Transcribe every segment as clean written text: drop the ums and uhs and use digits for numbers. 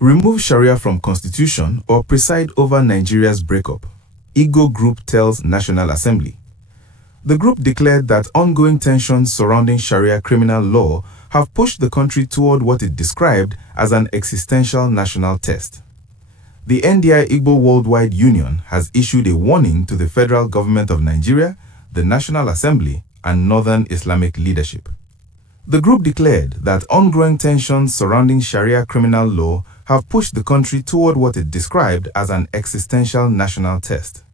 Remove Sharia from Constitution or preside over Nigeria's breakup. Igbo group tells National Assembly. The group declared that ongoing tensions surrounding Sharia criminal law have pushed the country toward what it described as an existential national test. The NDI Igbo Worldwide Union has issued a warning to the federal government of Nigeria, the National Assembly, and Northern Islamic leadership. The group declared that ongoing tensions surrounding Sharia criminal law have pushed the country toward what it described as an existential national test.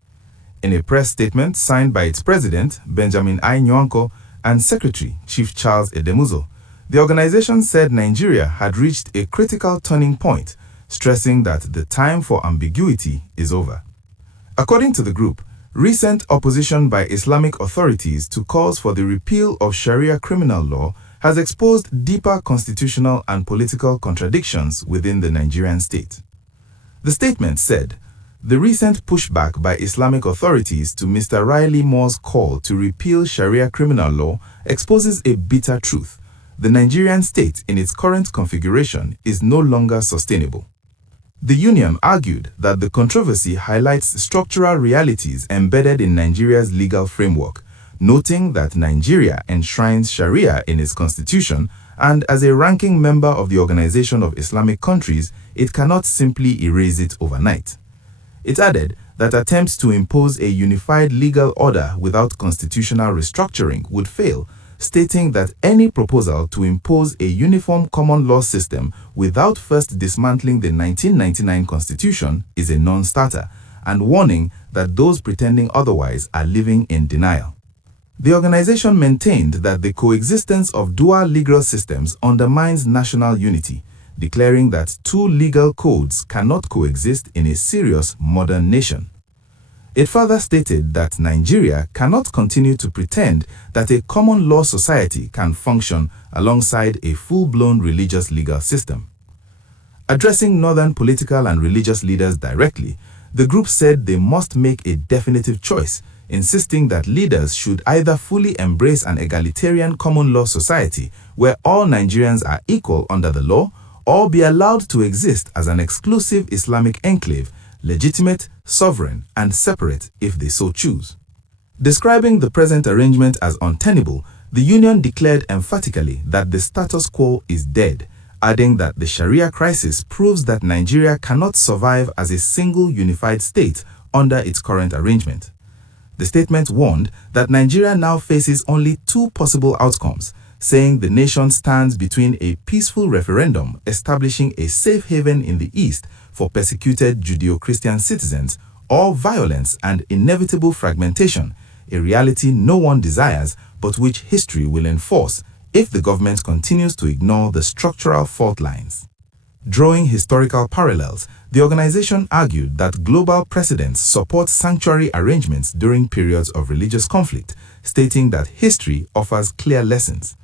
In a press statement signed by its president, Benjamin I. Nwanko, and secretary, Chief Charles Edemuzo, the organization said Nigeria had reached a critical turning point, stressing that the time for ambiguity is over. According to the group, recent opposition by Islamic authorities to calls for the repeal of Sharia criminal law has exposed deeper constitutional and political contradictions within the Nigerian state. The statement said, "The recent pushback by Islamic authorities to Mr. Riley Moore's call to repeal Sharia criminal law exposes a bitter truth. The Nigerian state in its current configuration is no longer sustainable." The union argued that the controversy highlights structural realities embedded in Nigeria's legal framework, noting that Nigeria enshrines Sharia in its constitution, and as a ranking member of the Organization of Islamic Countries, it cannot simply erase it overnight. It added that attempts to impose a unified legal order without constitutional restructuring would fail, stating that any proposal to impose a uniform common law system without first dismantling the 1999 Constitution is a non-starter, and warning that those pretending otherwise are living in denial. The organization maintained that the coexistence of dual legal systems undermines national unity, declaring that two legal codes cannot coexist in a serious modern nation. It further stated that Nigeria cannot continue to pretend that a common law society can function alongside a full-blown religious legal system. Addressing northern political and religious leaders directly, the group said they must make a definitive choice, insisting that leaders should either fully embrace an egalitarian common law society where all Nigerians are equal under the law, or be allowed to exist as an exclusive Islamic enclave, legitimate, sovereign, and separate if they so choose. Describing the present arrangement as untenable, the union declared emphatically that the status quo is dead, adding that the Sharia crisis proves that Nigeria cannot survive as a single unified state under its current arrangement. The statement warned that Nigeria now faces only two possible outcomes, saying the nation stands between a peaceful referendum establishing a safe haven in the East for persecuted Judeo-Christian citizens, or violence and inevitable fragmentation, a reality no one desires but which history will enforce if the government continues to ignore the structural fault lines. Drawing historical parallels, the organization argued that global precedents support sanctuary arrangements during periods of religious conflict, stating that history offers clear lessons.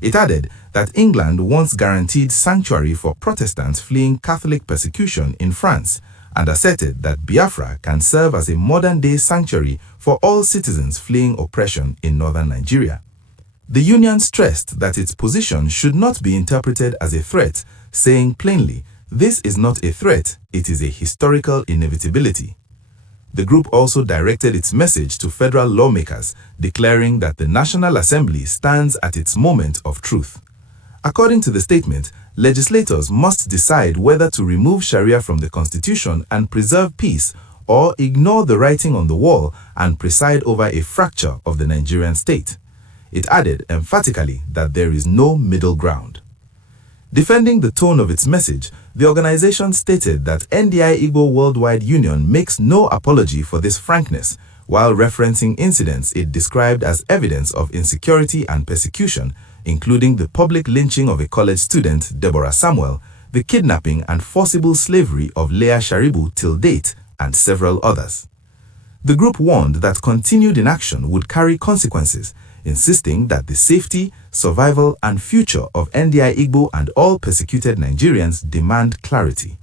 It added that England once guaranteed sanctuary for Protestants fleeing Catholic persecution in France, and asserted that Biafra can serve as a modern-day sanctuary for all citizens fleeing oppression in northern Nigeria. The union stressed that its position should not be interpreted as a threat, saying plainly, "This is not a threat, it is a historical inevitability." The group also directed its message to federal lawmakers, declaring that the National Assembly stands at its moment of truth. According to the statement, legislators must decide whether to remove Sharia from the Constitution and preserve peace, or ignore the writing on the wall and preside over a fracture of the Nigerian state. It added emphatically that there is no middle ground. Defending the tone of its message, the organization stated that NDI Igbo Worldwide Union makes no apology for this frankness, while referencing incidents it described as evidence of insecurity and persecution, including the public lynching of a college student, Deborah Samuel, the kidnapping and forcible slavery of Leah Sharibu till date, and several others. The group warned that continued inaction would carry consequences, insisting that the safety, survival, and future of NDI Igbo and all persecuted Nigerians demand clarity.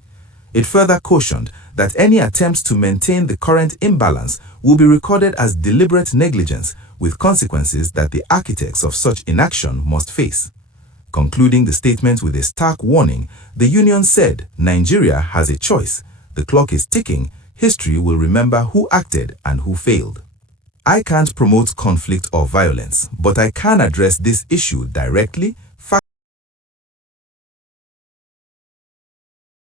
It further cautioned that any attempts to maintain the current imbalance will be recorded as deliberate negligence, with consequences that the architects of such inaction must face. Concluding the statement with a stark warning, the union said, Nigeria has a choice. The clock is ticking. History will remember who acted and who failed. I can't promote conflict or violence, but I can address this issue directly,